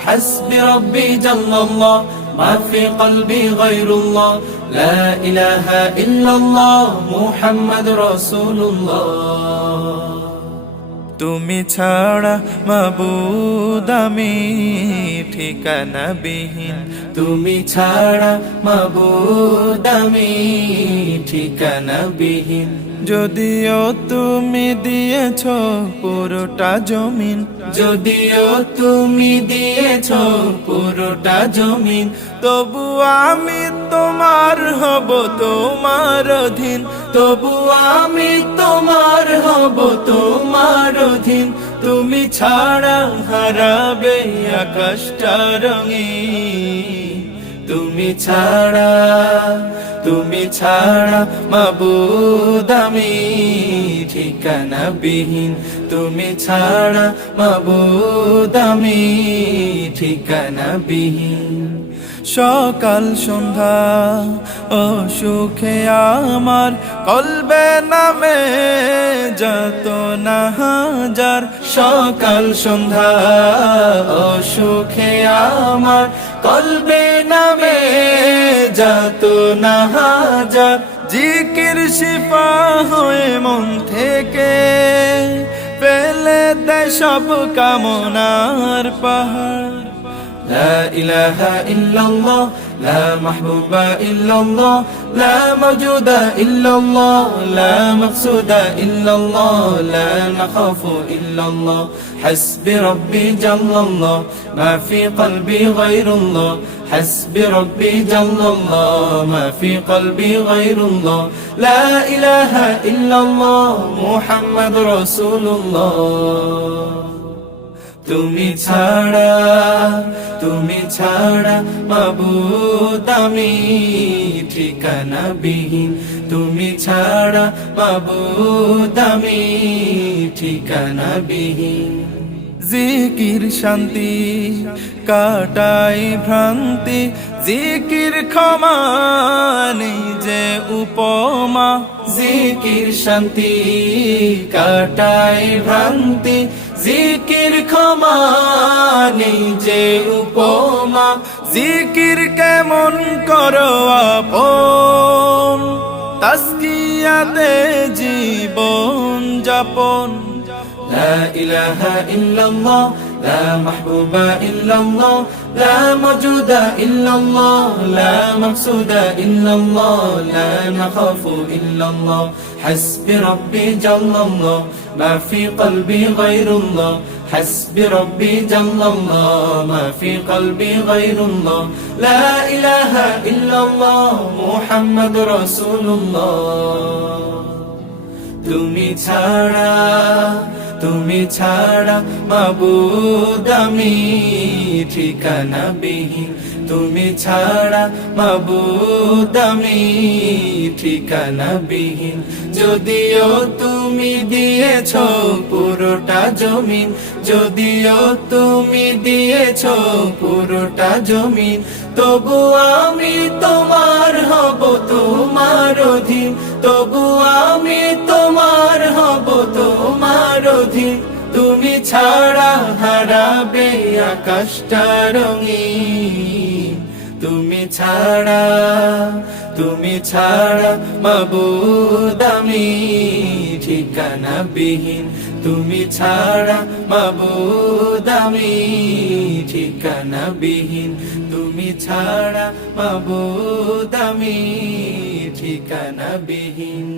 حسبي ربي جل الله ما في قلبي غير الله لا إله إلا الله محمد رسول الله তুমি ছাড়া মাবুদ আমি ঠিকানা বিহীন তুমি ছাড়া মাবুদ আমি ঠিকানা বিহীন যদিও তুমি দিয়েছ পুরোটা জমিন যদিও তুমি দিয়েছ পুরোটা জমিন তবু আমি তোমার হব তোমার অধীন তবু আমি তোমার হব তোমার অধীন তুমি ছাড়া হারাবে আকাশটা রঙিন তুমি ছাড়া মাবুদ আমি ঠিকানা বিহীন তুমি ছাড়া মাবুদ আমি ঠিকানা বিহীন সকাল সন্ধ্যা ও সুখে আমার কলবে নামে যত না হাজার সকাল সন্ধ্যা ও সুখে আমার কলবে নামে যত না হাজার জিকির শিফা হয়ে মন থেকে ফেলে দেয় সব কামনার পাহাড় لا إله إلا الله لا محبوب إلا الله لا موجود إلا الله لا مقصود إلا الله لا نخاف إلا الله حسبي ربي جل الله ما في قلبي غير الله حسبي ربي جل الله ما في قلبي غير الله لا إله إلا الله محمد رسول الله তুমি ছাড়া মাবুদ আমি ঠিকানা বিহীন তুমি ছাড়া মাবুদ আমি ঠিকানা বিহীন জিকির শান্তি কাটাই ভ্রান্তি জিকির ক্ষমা নেই যে উপমা জিকির শান্তি কাটাই ভ্রান্তি জিকির ক্ষমা নেই যে উপমা জিকির কেমন করো আপন তাসকিয়াতে জীবন যাপন لا إله إلا الله لا محبوب إلا الله لا موجود إلا الله لا مقصود إلا الله لا نخاف إلا الله حسبي ربي جل الله ما في قلبي غير الله حسبي ربي جل الله ما في قلبي غير الله لا إله إلا الله محمد رسول الله তুমি ছাড়া মাবুদ আমি ঠিকানা বিহীন তুমি ছাড়া মাবুদ আমি ঠিকানা বিহীন যদিও তুমি দিয়েছ পুরোটা জমিন যদিও তুমি দিয়েছ পুরোটা জমিন তবু আমি তোমার হব তোমার অধীন তবু আমি তোমার হব তোমার অধীন তুমি ছাড়া হারাবে আকাশটা রঙিন তুমি ছাড়া মাবুদ আমি ঠিকানা বিহীন তুমি ছাড়া মাবুদ আমি ঠিকানা বিহীন তুমি ছাড়া মাবুদ আমি ঠিকানা বিহীন